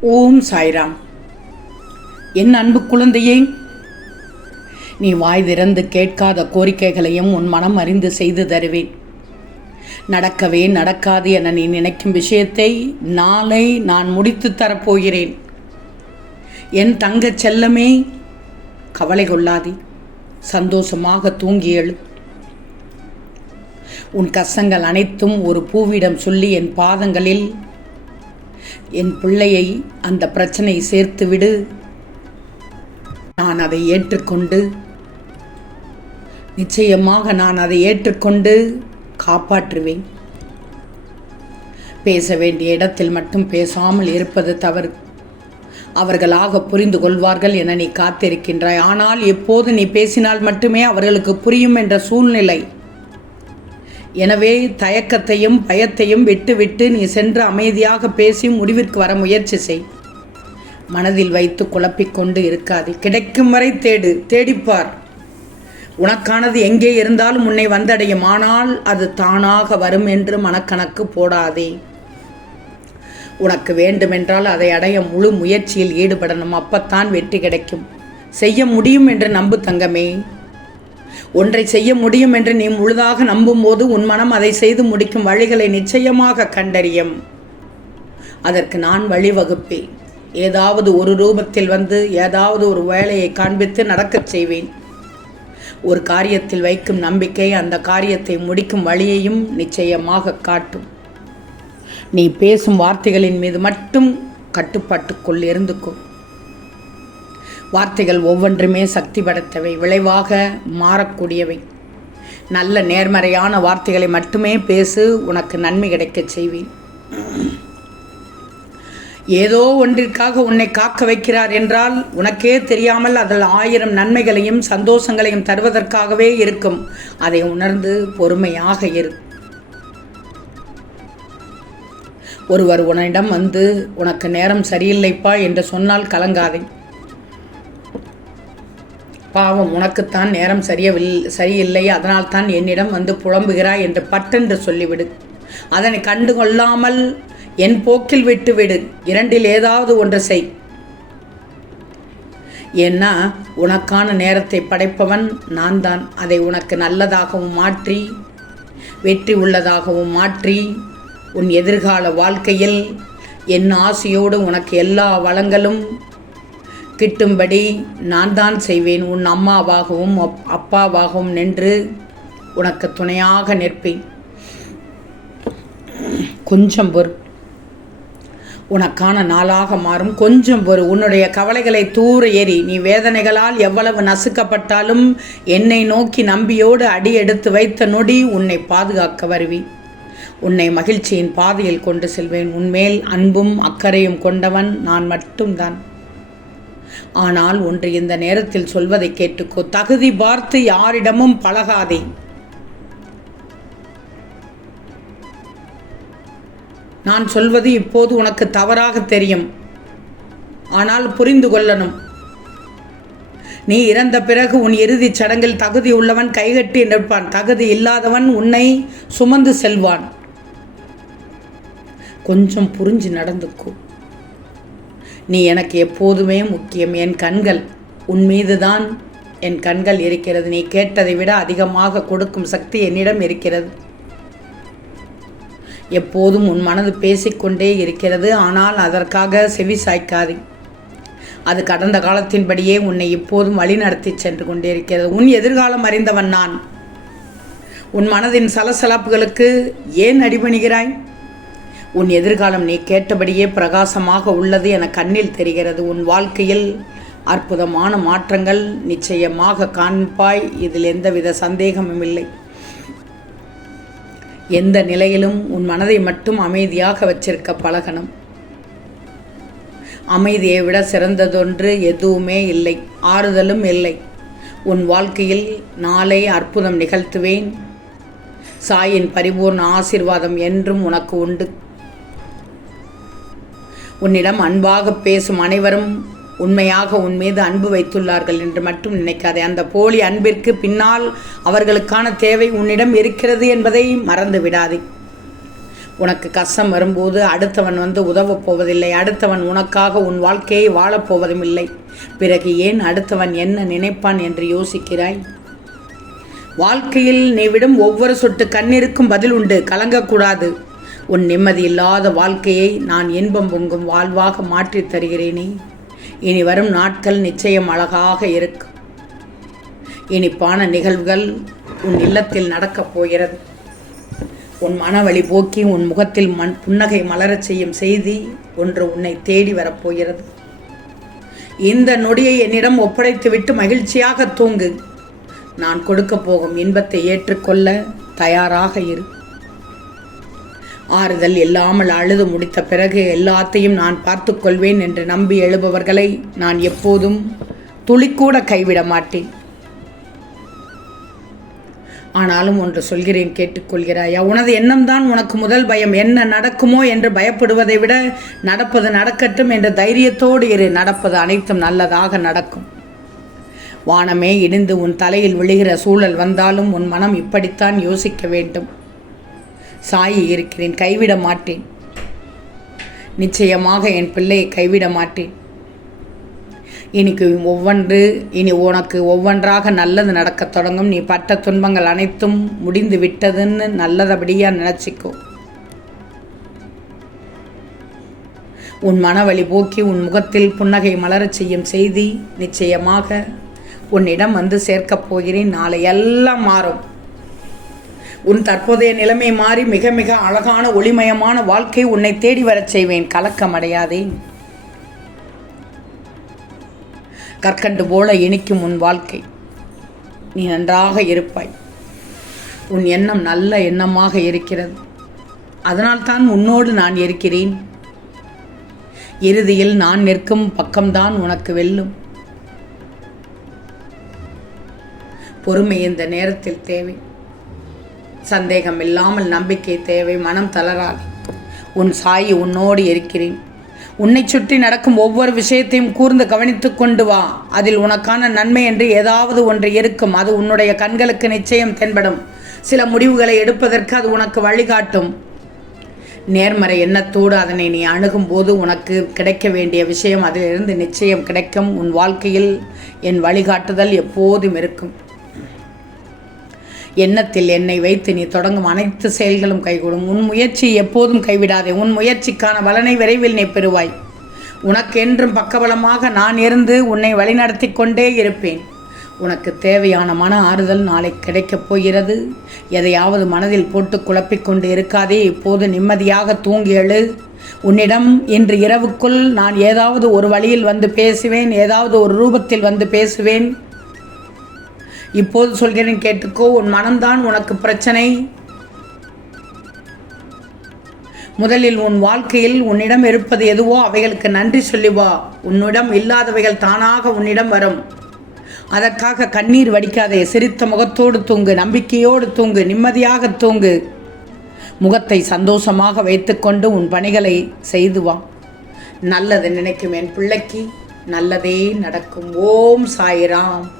ஓம் சாய்ராம். என் அன்பு குழந்தையே நீ வாய் திறந்து கேட்காத கோரிக்கைகளையும் உன் மனம் அறிந்து செய்து தருவேன். நடக்கவே நடக்காது என நீ நினைக்கும் விஷயத்தை நாளை நான் முடித்து தரப்போகிறேன். என் தங்கச் செல்லமே கவலை கொள்ளாதே சந்தோஷமாக தூங்கி எழு. உன் கஷ்டங்கள் அனைத்தும் ஒரு பூவிடம் சொல்லி என் பாதங்களில் என் பிள்ளையை அந்த பிரச்சனை சேர்த்துவிடு. நான் அதை ஏற்றுக்கொண்டு நிச்சயமாக நான் அதை ஏற்றுக்கொண்டு காப்பாற்றுவேன். பேச வேண்டிய இடத்தில் மட்டும் பேசாமல் இருப்பது தவறு. அவர்களாக புரிந்து கொள்வார்கள் என நீ காத்திருக்கின்றாய். ஆனால் எப்போது நீ பேசினால் மட்டுமே அவர்களுக்கு புரியும் என்ற சூழ்நிலை எனவே தயக்கத்தையும் பயத்தையும் விட்டுவிட்டு நீ சென்று அமைதியாக பேசி முடிவிற்கு வர முயற்சி செய். மனதில் வைத்து குழப்பிக்கொண்டு இருக்காது. கிடைக்கும் வரை தேடு தேடிப்பார். உனக்கானது எங்கே இருந்தாலும் உன்னை வந்தடையும். ஆனால் அது தானாக வரும் என்று மனக்கணக்கு போடாதே. உனக்கு வேண்டுமென்றால் அதை அடைய முழு முயற்சியில் ஈடுபடணும். அப்பத்தான் வெற்றி கிடைக்கும். செய்ய முடியும் என்று நம்பு தங்கமே. ஒன்றை செய்ய முடியும் என்று நீ முழுதாக நம்பும்போது உன் மனம் அதை செய்து முடிக்கும் வழிகளை நிச்சயமாக கண்டறியும். அதற்கு நான் வழிவகுப்பேன். ஏதாவது ஒரு ரூபத்தில் வந்து ஏதாவது ஒரு வேலையை காண்பித்து நடக்கச் செய்வேன். ஒரு காரியத்தில் வைக்கும் நம்பிக்கை அந்த காரியத்தை முடிக்கும் வழியையும் நிச்சயமாக காட்டும். நீ பேசும் வார்த்தைகளின் மீது மட்டும் கட்டுப்பாட்டுக்குள் இருந்துக்கும் வார்த்தைகள் ஒவ்வொன்றுமே சக்தி படைத்தவை விளைவாக மாறக்கூடியவை. நல்ல நேர்மறையான வார்த்தைகளை மட்டுமே பேசு உனக்கு நன்மை கிடைக்கச் செய்வேன். ஏதோ ஒன்றிற்காக உன்னை காக்க வைக்கிறார் என்றால் உனக்கே தெரியாமல் அதில் ஆயிரம் நன்மைகளையும் சந்தோஷங்களையும் தருவதற்காகவே இருக்கும். அதை உணர்ந்து பொறுமையாக இரு. ஒருவர் உன்னிடம் வந்து உனக்கு நேரம் சரியில்லைப்பா என்று சொன்னால் கலங்காதே. பாவம் உனக்குத்தான் நேரம் சரியவில் சரியில்லை அதனால் தான் என்னிடம் வந்து புலம்புகிறாய் என்று பட்டென்று சொல்லிவிடு. அதனை கண்டு கொள்ளாமல் என் போக்கில் விட்டுவிடு. இரண்டில் ஏதாவது ஒன்று செய். ஏன்னா உனக்கான நேரத்தை படைப்பவன் நான் தான் அதை உனக்கு நல்லதாகவும் மாற்றி வெற்றி உள்ளதாகவும் மாற்றி உன் எதிர்கால வாழ்க்கையில் என் ஆசையோடு உனக்கு எல்லா வளங்களும் கிட்டும்படி நான் தான் செய்வேன். உன் அம்மாவாகவும் அப் அப்பாவாகவும் நின்று உனக்கு துணையாக நிற்பேன். கொஞ்சம் பொறு. உனக்கான நாளாக மாறும். கொஞ்சம் பொறு. உன்னுடைய கவலைகளை தூர ஏறி நீ வேதனைகளால் எவ்வளவு நசுக்கப்பட்டாலும் என்னை நோக்கி நம்பியோடு அடி எடுத்து வைத்த நொடி உன்னை பாதுகாக்க வருவேன். உன்னை மகிழ்ச்சியின் பாதையில் கொண்டு செல்வேன். உன்மேல் அன்பும் அக்கறையும் கொண்டவன் நான் மட்டும்தான். ஆனால் ஒன்று இந்த நேரத்தில் சொல்வதை கேட்டுக்கோ தகுதி பார்த்து யாரிடமும் பழகாதே. நான் சொல்வது இப்போது உனக்கு தவறாக தெரியும். ஆனால் புரிந்து கொள்ளணும். நீ இறந்த பிறகு உன் இறுதிச் சடங்கில் தகுதி உள்ளவன் கைகட்டி நிற்பான். தகுதி இல்லாதவன் உன்னை சுமந்து செல்வான். கொஞ்சம் புரிஞ்சு நடந்துக்கோ. நீ எனக்கு எப்போதுமே முக்கியம். என் கண்கள் உன் மீதுதான். என் கண்கள் இருக்கிறது. நீ கேட்டதை விட அதிகமாக கொடுக்கும் சக்தி என்னிடம் இருக்கிறது. எப்போதும் உன் மனது பேசிக்கொண்டே இருக்கிறது. ஆனால் அதற்காக செவி சாய்க்காது. அது கடந்த காலத்தின்படியே உன்னை இப்போதும் வழிநடத்தி சென்று கொண்டே இருக்கிறது உன் எதிர்காலம் அறிந்தவன் நான். உன் மனதின் சலசலப்புகளுக்கு ஏன் அடிபணிகிறாய்? உன் எதிர்காலம் நீ கேட்டபடியே பிரகாசமாக உள்ளது என கண்ணில் தெரிகிறது. உன் வாழ்க்கையில் அற்புதமான மாற்றங்கள் நிச்சயமாக காண்பாய். இதில் எந்தவித சந்தேகமும் இல்லை. எந்த நிலையிலும் உன் மனதை மட்டும் அமைதியாக வச்சிருக்க பழகணும். அமைதியை விட சிறந்ததொன்று எதுவுமே இல்லை. ஆறுதலும் இல்லை. உன் வாழ்க்கையில் நாளை அற்புதம் நிகழ்த்துவேன். சாயின் பரிபூர்ண ஆசிர்வாதம் என்றும் உனக்கு உண்டு. உன்னிடம் அன்பாக பேசும் அனைவரும் உண்மையாக உன் மீது அன்பு வைத்துள்ளார்கள் என்று மட்டும் நினைக்காதே. அந்த போலி அன்பிற்கு பின்னால் அவர்களுக்கான தேவை உன்னிடம் இருக்கிறது என்பதை மறந்து விடாதே. உனக்கு கஷ்டம் வரும்போது அடுத்தவன் வந்து உதவப் போவதில்லை. அடுத்தவன் உனக்காக உன் வாழ்க்கையை வாழப்போவதும் இல்லை. பிறகு ஏன் அடுத்தவன் என்ன நினைப்பான் என்று யோசிக்கிறாய்? வாழ்க்கையில் நீ விடும் ஒவ்வொரு சொட்டு கண்ணிற்கும் பதில் உண்டு. கலங்கக்கூடாது. உன் நிம்மதி இல்லாத வாழ்க்கையை நான் இன்பம் பொங்கும் வாழ்வாக மாற்றித் தருகிறேனே. இனி வரும் நாட்கள் நிச்சயம் அழகாக இருக்கும் இனிப்பான நிகழ்வுகள் உன் இல்லத்தில் நடக்கப் போகிறது. உன் மனவழி போக்கி உன் முகத்தில் மண் புன்னகை மலரச் செய்யும் செய்தி ஒன்று உன்னை தேடி வரப்போகிறது இந்த நொடியை என்னிடம் ஒப்படைத்துவிட்டு மகிழ்ச்சியாக தூங்கு. நான் கொடுக்க போகும் இன்பத்தை ஏற்றுக்கொள்ள தயாராக இரு. ஆறுதல் இல்லாமல் அழுது முடித்த பிறகு எல்லாத்தையும் நான் பார்த்து கொள்வேன் என்று நம்பி எழுபவர்களை நான் எப்போதும் துளிக்கூட கைவிட மாட்டேன். ஆனாலும் ஒன்று சொல்கிறேன் கேட்டுக்கொள்கிறாயா உனது எண்ணம்தான் உனக்கு முதல் பயம். என்ன நடக்குமோ என்று பயப்படுவதை விட நடப்பது நடக்கட்டும் என்ற தைரியத்தோடு இரு. நடப்பது அனைத்தும் நல்லதாக நடக்கும். வானமே இடிந்து உன் தலையில் விழுகிற சூழல் வந்தாலும் உன் மனம் இப்படித்தான் யோசிக்க வேண்டும். சாயி இருக்கிறேன் கைவிட மாட்டேன். நிச்சயமாக என் பிள்ளையை கைவிட மாட்டேன். இனிக்கு ஒவ்வொன்று இனி உனக்கு ஒவ்வொன்றாக நல்லது நடக்கத் தொடங்கும். நீ பட்ட துன்பங்கள் அனைத்தும் முடிந்து விட்டதுன்னு நல்லதபடியாக நினச்சிக்கோ. உன் மனவழி போக்கி உன் முகத்தில் புன்னகை மலரச் செய்யும் செய்தி நிச்சயமாக உன்னிடம் வந்து சேர்க்கப் போகிறேன். நாளை எல்லாம் மாறும். உன் தற்போதைய நிலைமை மாறி மிக மிக அழகான ஒளிமயமான வாழ்க்கை உன்னை தேடி வரச் செய்வேன். கலக்கம் அடையாதே. கற்கண்டு போல இனிக்கும் உன் வாழ்க்கை. நீ நன்றாக இருப்பாய். உன் எண்ணம் நல்ல எண்ணமாக இருக்கிறது. அதனால்தான் உன்னோடு நான் இருக்கிறேன். இறுதியில் நான் நிற்கும் பக்கம்தான் உனக்கு வெல்லும். பொறுமை இந்த நேரத்தில் தேவை. சந்தேகம் இல்லாமல் நம்பிக்கை தேவை மனம் தளராது. உன் சாயி உன்னோடு இருக்கிறேன். உன்னை சுற்றி நடக்கும் ஒவ்வொரு விஷயத்தையும் கூர்ந்து கவனித்து கொண்டு வா. அதில் உனக்கான நன்மை என்று ஏதாவது ஒன்று இருக்கும். அது உன்னுடைய கண்களுக்கு நிச்சயம் தென்படும். சில முடிவுகளை எடுப்பதற்கு அது உனக்கு வழிகாட்டும். நேர்மறை எண்ணத்தோடு அதனை நீ அணுகும் போது உனக்கு கிடைக்க வேண்டிய விஷயம் அதிலிருந்து நிச்சயம் கிடைக்கும். உன் வாழ்க்கையில் என் வழிகாட்டுதல் எப்போதும் இருக்கும். எண்ணத்தில் என்னை வைத்து நீ தொடங்கும் அனைத்து செயல்களும் கைகூடும். உன் முயற்சி எப்போதும் கைவிடாதே. உன் முயற்சிக்கான பலனை விரைவில் நீ பெறுவாய். உனக்கென்றும் பக்கபலமாக நான் இருந்து உன்னை வழிநடத்தி கொண்டே இருப்பேன். உனக்கு தேவையான மன ஆறுதல் நாளை கிடைக்கப் போகிறது. எதையாவது மனதில் போட்டு குழப்பிக்கொண்டு இருக்காதே. இப்போது நிம்மதியாக தூங்கி எழு. உன்னிடம் இன்று இரவுக்குள் நான் ஏதாவது ஒரு வழியில் வந்து பேசுவேன். ஏதாவது ஒரு ரூபத்தில் வந்து பேசுவேன். இப்போது சொல்கிறேன் கேட்டுக்கோ உன் மனம்தான் உனக்கு பிரச்சனை. முதலில் உன் வாழ்க்கையில் உன்னிடம் இருப்பது எதுவோ அவைகளுக்கு நன்றி சொல்லி வா. உன்னிடம் இல்லாதவைகள் தானாக உன்னிடம் வரும். அதற்காக கண்ணீர் வடிக்காதே சிரித்த முகத்தோடு தூங்கு நம்பிக்கையோடு தூங்கு நிம்மதியாக தூங்கு. முகத்தை சந்தோஷமாக வைத்துக்கொண்டு உன் பணிகளை செய்து வா. நல்லது நினைக்கும் என் பிள்ளைக்கு நல்லதே நடக்கும். ஓம் சாய்ராம்.